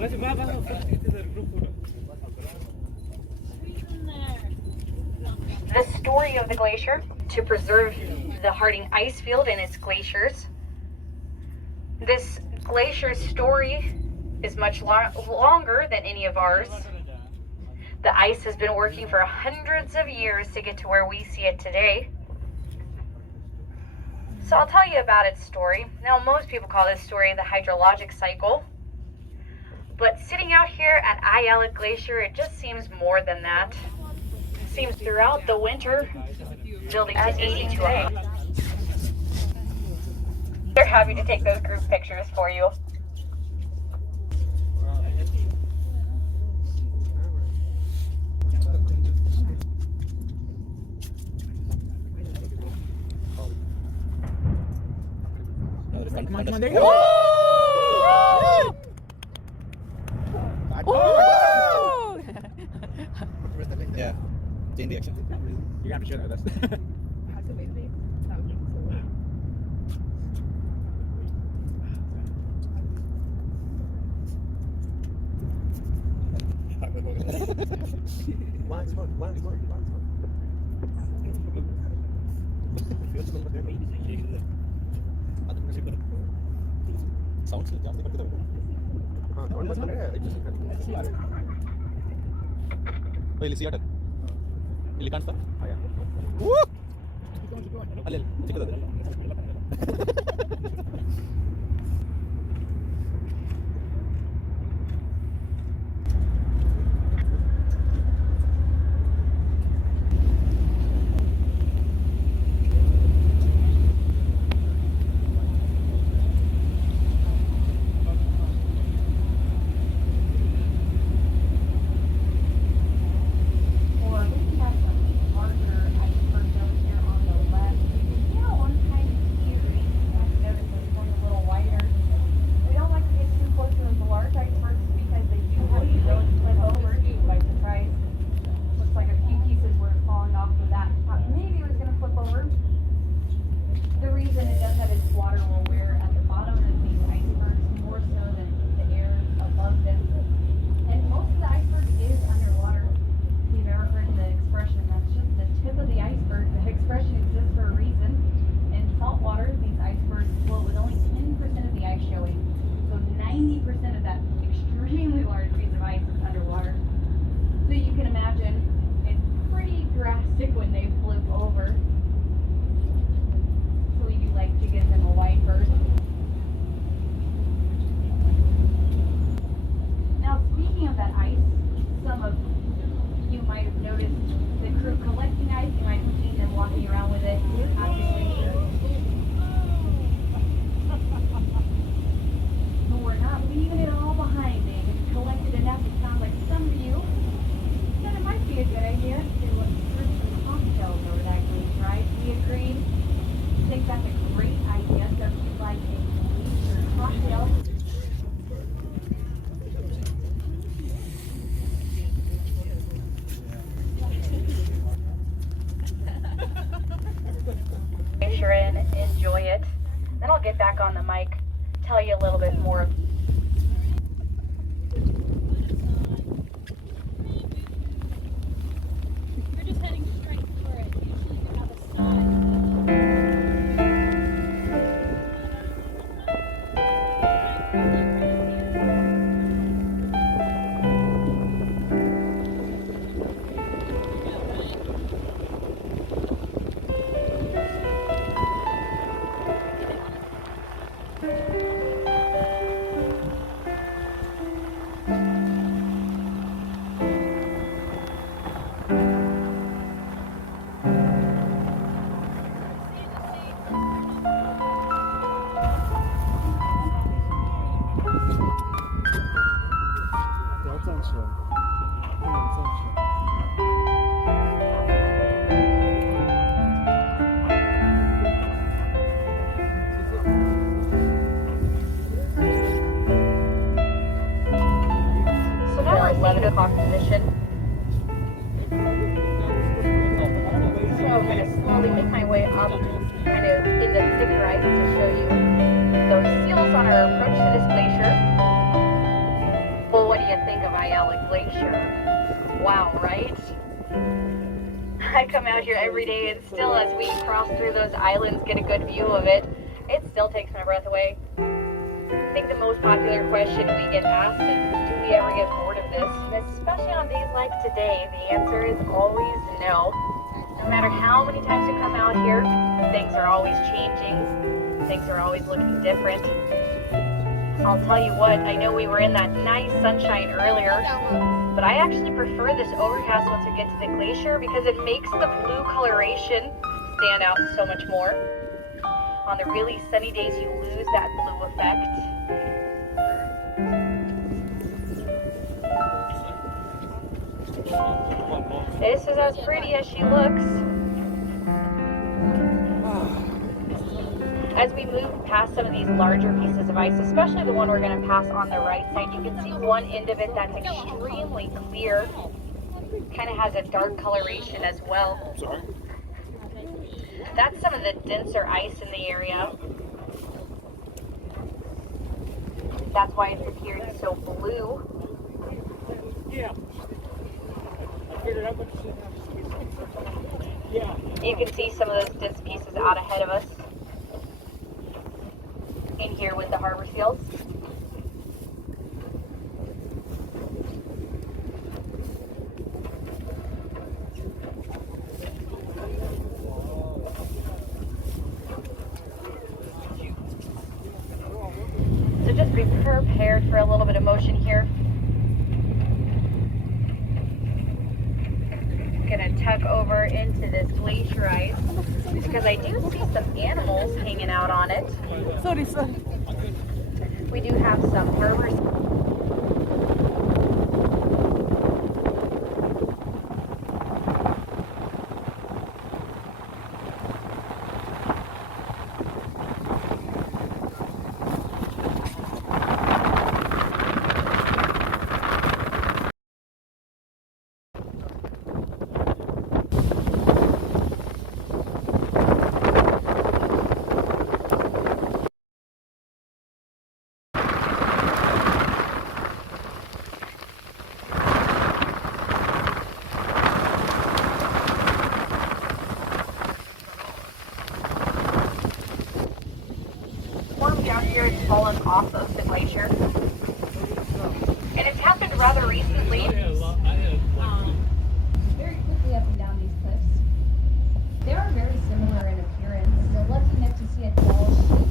The story of the glacier to preserve the Harding ice field and its glaciers. This glacier's story is much longer than any of ours. The ice has been working for hundreds of years to get to where we see it today. So I'll tell you about its story. Now, most people call this story the hydrologic cycle. But sitting out here at Ayala Glacier, it just seems more than that. It seems throughout the winter, building to 80 today. They're happy to take those group pictures for you. Come on, there you go. Oh! Yeah, chain reaction. You're gonna have to share that with us. Sounds जाते करते थे हाँ और बस है पहले Seattle ಇಲ್ಲಿ ಕಾಣಿಸ್ತಾ ಆಯಾ ಅಲ್ಲಿ ಚಿಕ್ಕದಾದ್ರೆ And enjoy it. Then I'll get back on the mic, tell you a little bit more. You're just heading straight for it. Usually you have a sign. position. So I'm going to slowly make my way up kind of in the thicker ice to show you those seals on our approach to this glacier. glacier. Wow, right? I come out here every day and still as we cross through those islands get a good view of it, it still takes my breath away. I think the most popular question we get asked is, do we ever get bored of this? And especially on days like today, the answer is always no. No matter how many times we come out here, things are always changing. Things are always looking different. I'll tell you what, I know we were in that nice sunshine earlier, but I actually prefer this overcast once we get to the glacier because it makes the blue coloration stand out so much more. On the really sunny days, you lose that blue effect. This is as pretty as she looks. As we move past some of these larger pieces of ice, especially the one we're going to pass on the right side, you can see one end of it that's extremely clear. Kind of has a dark coloration as well. Sorry. That's some of the denser ice in the area. That's why it's appearing so blue. Yeah. I figured out what yeah. You can see some of those dense pieces out ahead of us. In here with the harbor seals. So just be prepared for a little bit of motion here. Gonna tuck over into this glacier ice because I do see some animals hanging out on it. Sorry. We do have some harbor. Down here it's fallen off of the glacier. And it's happened rather recently. Very quickly up and down these cliffs. They are very similar in appearance. So lucky enough to see a tall shape.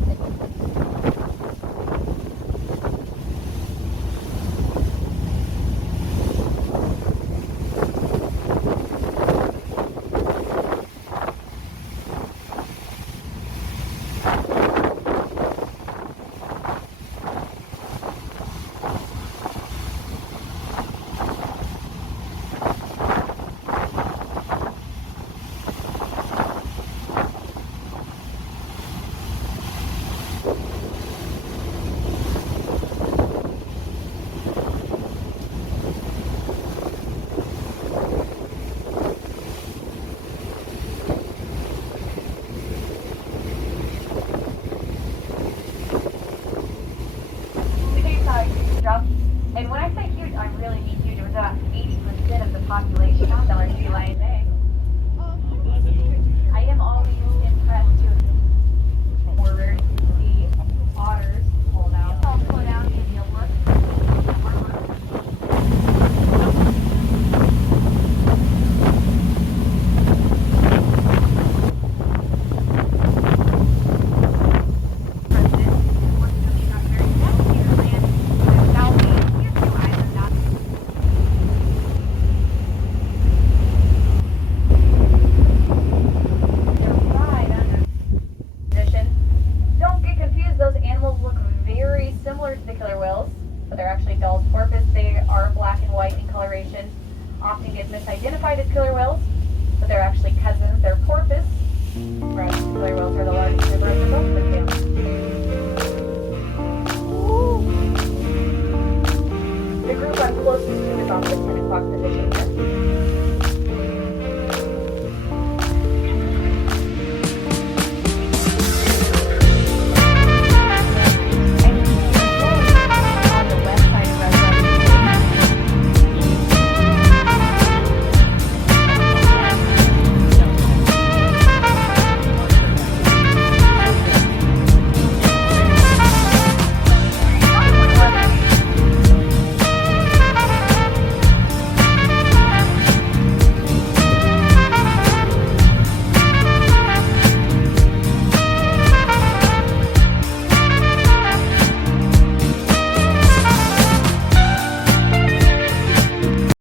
And when I say huge, I really mean huge. It was about 80% of the population on Dollar Sea Lion Bay. I am always impressed to forward the otters pulled out. I'll pull down and give you a look. Often get misidentified as killer